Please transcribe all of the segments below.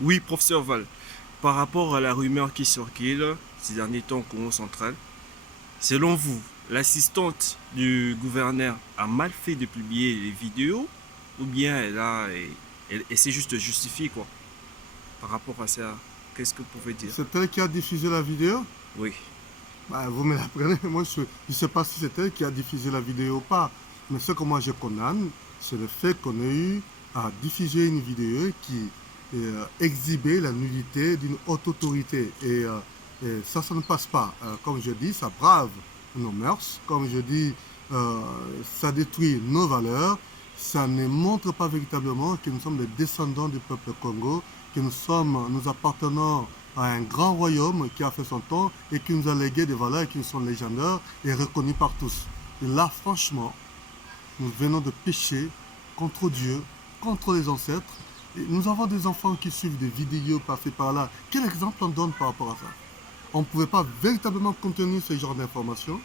Oui, professeur Val, par rapport à la rumeur qui circule ces derniers temps au Congo central, selon vous, l'assistante du gouverneur a mal fait de publier les vidéos ou bien elle s'est juste justifiée quoi par rapport à ça? Qu'est-ce que vous pouvez dire? C'est elle qui a diffusé la vidéo? Oui. Bah, vous me l'apprenez. Moi, je ne sais pas si c'est elle qui a diffusé la vidéo ou pas. Mais ce que moi je condamne, c'est le fait qu'on ait eu à diffuser une vidéo qui exhibait la nudité d'une haute autorité. Et ça ne passe pas. Comme je dis, ça brave nos mœurs. Comme je dis, euh, ça détruit nos valeurs. Ça ne montre pas véritablement que nous sommes les descendants du peuple Congo, que nous appartenons à un grand royaume qui a fait son temps et qui nous a légué des valeurs qui sont légendaires et reconnues par tous. Et là, franchement, nous venons de pécher contre Dieu, contre les ancêtres. Et nous avons des enfants qui suivent des vidéos par-ci par-là. Quel exemple on donne par rapport à ça? On ne pouvait pas véritablement contenir ce genre d'informations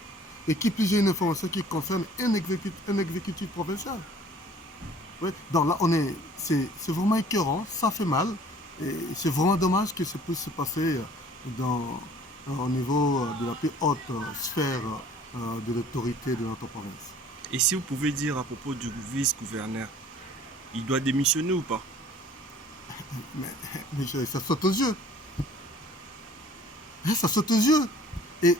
et qui plus est une information qui concerne un exécutif provincial. Oui. Donc là, c'est vraiment écœurant, ça fait mal. Et c'est vraiment dommage que ça puisse se passer au niveau de la plus haute sphère de l'autorité de notre province. Et si vous pouvez dire à propos du vice-gouverneur, il doit démissionner ou pas? Mais ça saute aux yeux. Ça saute aux yeux. Et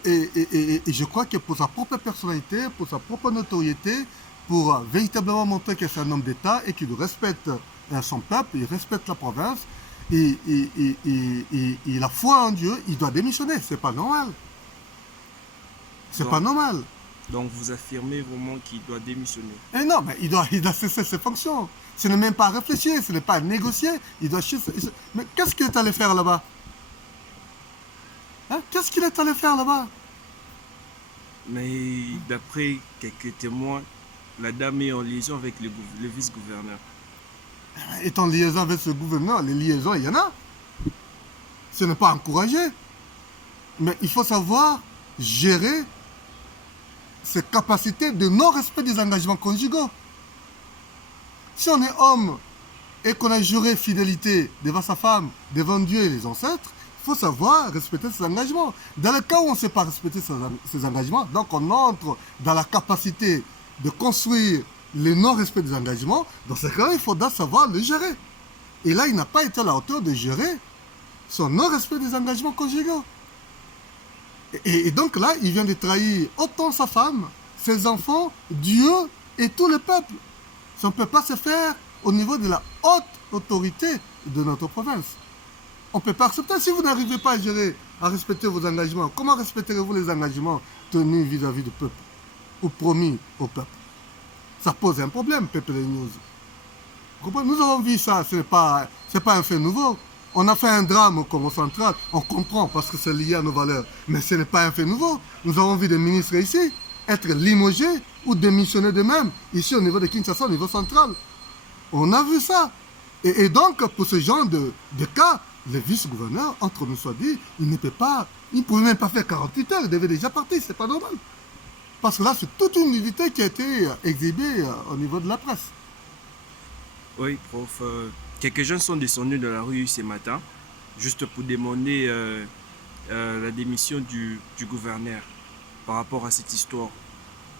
je crois que pour sa propre personnalité, pour sa propre notoriété, pour véritablement montrer que c'est un homme d'État et qu'il respecte son peuple, il respecte la province, et la foi en Dieu, il doit démissionner. C'est pas normal. C'est pas Donc, normal. donc vous affirmez vraiment qu'il doit démissionner. Et non, mais il doit cesser ses fonctions. Ce n'est même pas à réfléchir, ce n'est pas à négocier. Il doit Mais qu'est-ce qu'il est allé faire là-bas? Hein? Qu'est-ce qu'il est allé faire là-bas? Mais d'après quelques témoins, la dame est en liaison avec le vice-gouverneur. Est en liaison avec ce gouverneur. Les liaisons, il y en a. Ce n'est pas encouragé. Mais il faut savoir gérer ses capacités de non-respect des engagements conjugaux. Si on est homme et qu'on a juré fidélité devant sa femme, devant Dieu et les ancêtres, il faut savoir respecter ses engagements. Dans le cas où on ne sait pas respecter ses engagements, donc on entre dans la capacité de construire le non-respect des engagements, dans ce cas-là, il faudra savoir le gérer. Et là, il n'a pas été à la hauteur de gérer son non-respect des engagements conjugaux. Et donc là, il vient de trahir autant sa femme, ses enfants, Dieu et tout le peuple. Ça ne peut pas se faire au niveau de la haute autorité de notre province. On ne peut pas accepter si vous n'arrivez pas à gérer, à respecter vos engagements. Comment respecterez-vous les engagements tenus vis-à-vis du peuple ou promis au peuple? Ça pose un problème, Peuple News. Nous avons vu ça, ce n'est pas un fait nouveau. On a fait un drame au Congo central, on comprend parce que c'est lié à nos valeurs. Mais ce n'est pas un fait nouveau. Nous avons vu des ministres ici être limogés ou démissionner d'eux-mêmes, ici au niveau de Kinshasa, au niveau central. On a vu ça. Et donc, pour ce genre de cas, le vice-gouverneur, entre nous soit dit, il ne pouvait même pas faire 48 heures, il devait déjà partir, c'est pas normal. Parce que là, c'est toute une nudité qui a été exhibée au niveau de la presse. Oui, prof. Quelques jeunes sont descendus de la rue ce matin, juste pour demander la démission du gouverneur par rapport à cette histoire.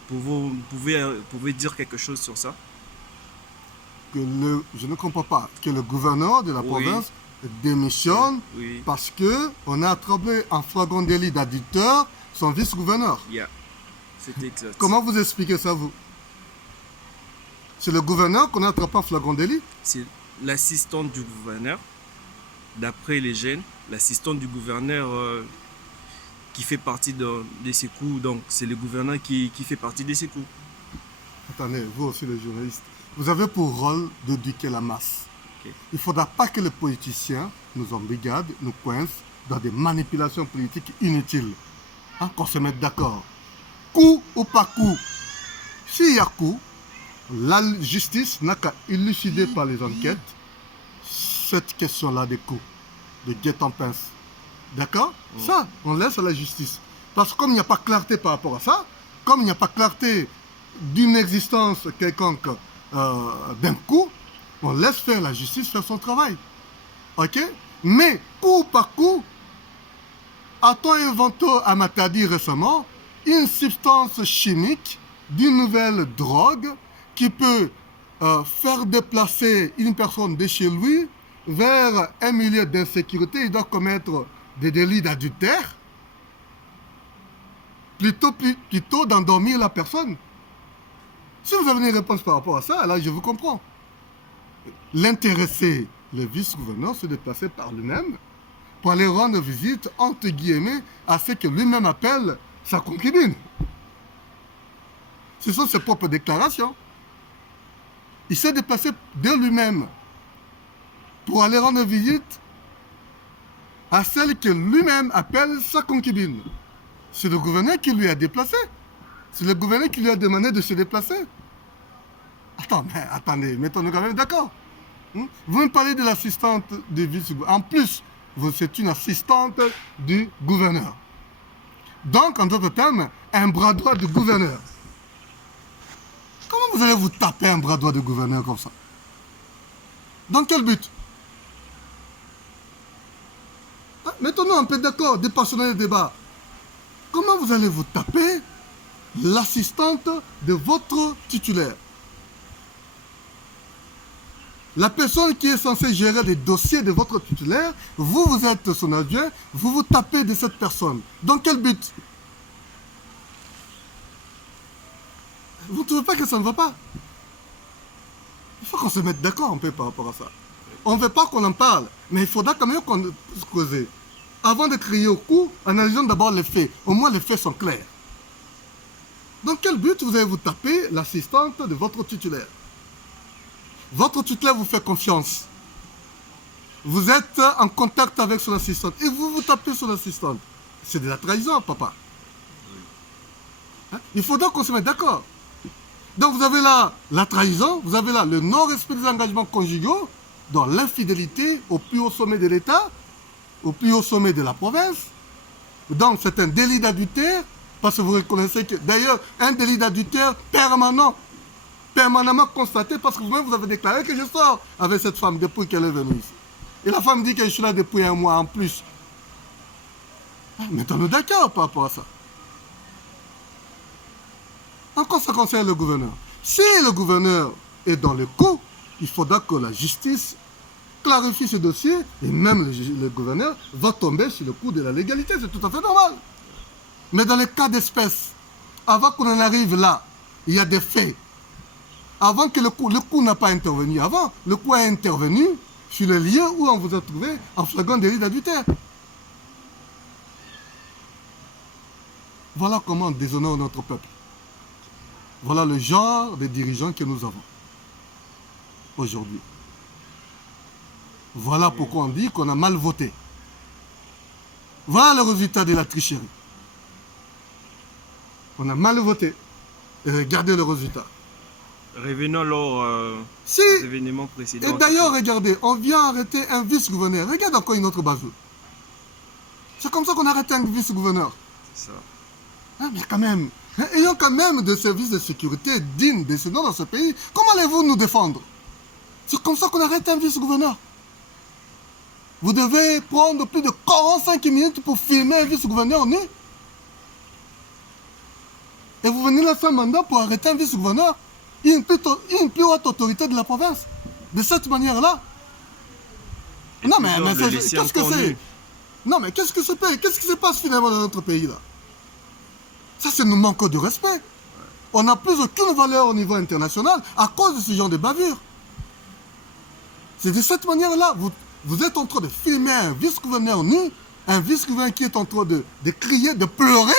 Vous pouvez dire quelque chose sur ça? Je ne comprends pas que le gouverneur de la Oui, province démissionne oui, parce qu'on a attrapé en flagrant délit d'adducteur son vice-gouverneur. yeah, c'est exact. Comment vous expliquez ça, vous? C'est le gouverneur qu'on a attrapé en flagrant délit? C'est l'assistante du gouverneur, d'après les jeunes, l'assistante du gouverneur qui fait partie de ces coups. Donc, c'est le gouverneur qui fait partie de ces coups. Attendez, vous aussi les journalistes, vous avez pour rôle d'éduquer la masse. Ok. Il ne faudra pas que les politiciens nous embrigadent, nous coincent dans des manipulations politiques inutiles. Hein, qu'on se mette d'accord. Coup ou pas coup? S'il y a coup, la justice n'a qu'à élucider par les enquêtes cette question-là des coups, de guet-en-pince. D'accord? Ça, on laisse à la justice. Parce que comme il n'y a pas clarté par rapport à ça, comme il n'y a pas clarté d'une existence quelconque d'un coup, on laisse faire la justice faire son travail. Ok? Mais, coup par coup, a-t-on inventé à Matadi récemment une substance chimique d'une nouvelle drogue qui peut faire déplacer une personne de chez lui vers un milieu d'insécurité. Il doit commettre des délits d'adultère plutôt d'endormir la personne. Si vous avez une réponse par rapport à ça, là je vous comprends. L'intéressé, le vice-gouverneur, se déplaçait par lui-même pour aller rendre visite, entre guillemets, à ce que lui-même appelle sa concubine. Ce sont ses propres déclarations. Il s'est déplacé de lui-même pour aller rendre visite à celle que lui-même appelle sa concubine. C'est le gouverneur qui lui a déplacé. C'est le gouverneur qui lui a demandé de se déplacer. Attendez, mettons-nous quand même d'accord. Vous me parlez de l'assistante du vice-gouverneur. En plus, c'est une assistante du gouverneur. Donc, en d'autres termes, un bras droit du gouverneur. Comment vous allez vous taper un bras droit de gouverneur comme ça? Dans quel but? Mettons-nous un peu d'accord, dépassionnez le débat. Comment vous allez vous taper l'assistante de votre titulaire? La personne qui est censée gérer les dossiers de votre titulaire, vous êtes son adjoint, vous vous tapez de cette personne. Dans quel but? Vous ne trouvez pas que ça ne va pas? Il faut qu'on se mette d'accord un peu par rapport à ça. On ne veut pas qu'on en parle, mais il faudra quand même qu'on se cause. Avant de crier au cou, analysons d'abord les faits. Au moins les faits sont clairs. Dans quel but vous allez vous taper l'assistante de votre titulaire? Votre titulaire vous fait confiance. Vous êtes en contact avec son assistante et vous vous tapez son assistante. C'est de la trahison, papa. Il faudra qu'on se mette d'accord. Donc vous avez là la trahison, vous avez là le non-respect des engagements conjugaux, dans l'infidélité au plus haut sommet de l'État, au plus haut sommet de la province. Donc c'est un délit d'adultère, parce que vous reconnaissez que, d'ailleurs, un délit d'adultère permanemment constaté, parce que vous-même vous avez déclaré que je sors avec cette femme depuis qu'elle est venue ici. Et la femme dit que je suis là depuis un mois en plus. Mettons-nous d'accord par rapport à ça. En quoi ça concerne le gouverneur? Si le gouverneur est dans le coup, il faudra que la justice clarifie ce dossier et même le gouverneur va tomber sur le coup de la légalité. C'est tout à fait normal. Mais dans les cas d'espèce, avant qu'on en arrive là, il y a des faits. Avant que le coup n'a pas intervenu avant, le coup a intervenu sur le lieu où on vous a trouvé en flagrant délit d'adultère. Voilà comment on déshonore notre peuple. Voilà le genre de dirigeants que nous avons aujourd'hui. Voilà pourquoi on dit qu'on a mal voté. Voilà le résultat de la tricherie. On a mal voté. Et regardez le résultat. Revenons lors Si, des événements précédents. et d'ailleurs, regardez, on vient arrêter un vice-gouverneur. Regarde encore une autre bavure. C'est comme ça qu'on arrête un vice-gouverneur. C'est ça. Mais quand même, ayant quand même des services de sécurité dignes de ce nom dans ce pays, comment allez-vous nous défendre? C'est comme ça qu'on arrête un vice-gouverneur. Vous devez prendre plus de 45 minutes pour filmer un vice-gouverneur nu. Et vous venez là sans mandat pour arrêter un vice-gouverneur, une plus haute autorité de la province. De cette manière-là. Non mais qu'est-ce que c'est? Non mais qu'est-ce que qu'est-ce qui se passe finalement dans notre pays là? Ça, c'est nous manque de respect. On n'a plus aucune valeur au niveau international à cause de ce genre de bavure. C'est de cette manière-là. Vous êtes en train de filmer un vice-gouverneur nu, un vice-gouverneur qui est en train de crier, de pleurer.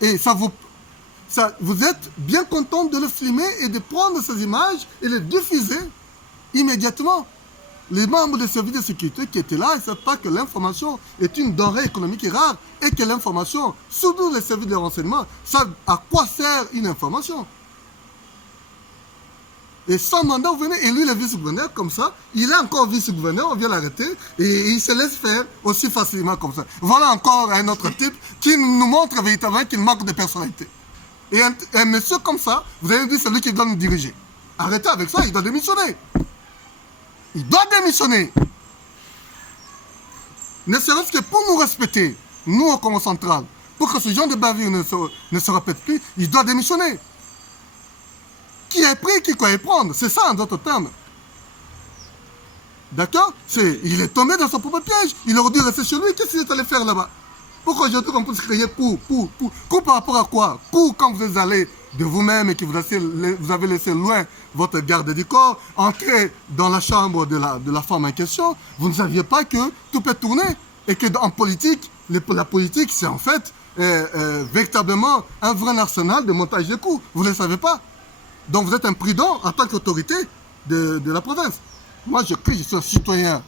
Et vous êtes bien content de le filmer et de prendre ces images et les diffuser immédiatement. Les membres des services de sécurité qui étaient là, ils ne savent pas que l'information est une denrée économique rare et que l'information, surtout les services de renseignement, savent à quoi sert une information. Et sans mandat, vous venez élire le vice-gouverneur comme ça, il est encore vice-gouverneur, on vient l'arrêter et il se laisse faire aussi facilement comme ça. Voilà encore un autre type qui nous montre véritablement qu'il manque de personnalité. Et un monsieur comme ça, vous allez dire c'est lui qui doit nous diriger. Arrêtez avec ça, il doit démissionner. Il doit démissionner. Ne serait-ce que pour nous respecter, nous au Congo central, pour que ce genre de bavure ne se répète plus, il doit démissionner. Qui est pris, qui croit prendre, c'est ça en d'autres termes. D'accord? Il est tombé dans son propre piège. Il aurait dû rester chez lui. Qu'est-ce qu'il est allé faire là-bas? Pourquoi aujourd'hui on peut se créer coup par rapport à quoi? Coup quand vous êtes allé de vous-même et que vous avez laissé loin votre garde du corps, entrer dans la chambre de la femme en question, vous ne saviez pas que tout peut tourner et que en politique, la politique c'est en fait véritablement un vrai arsenal de montage de coups. Vous ne le savez pas. Donc vous êtes imprudent en tant qu'autorité de la province. Moi je suis un citoyen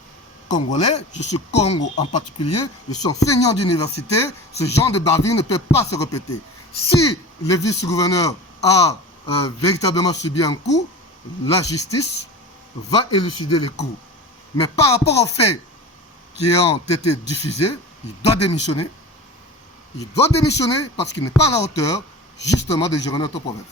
congolais, je suis Congo en particulier, je suis enseignant d'université, ce genre de bavure ne peut pas se répéter. Si le vice-gouverneur a véritablement subi un coup, la justice va élucider les coups. Mais par rapport aux faits qui ont été diffusés, il doit démissionner. Il doit démissionner parce qu'il n'est pas à la hauteur justement de gérer notre province.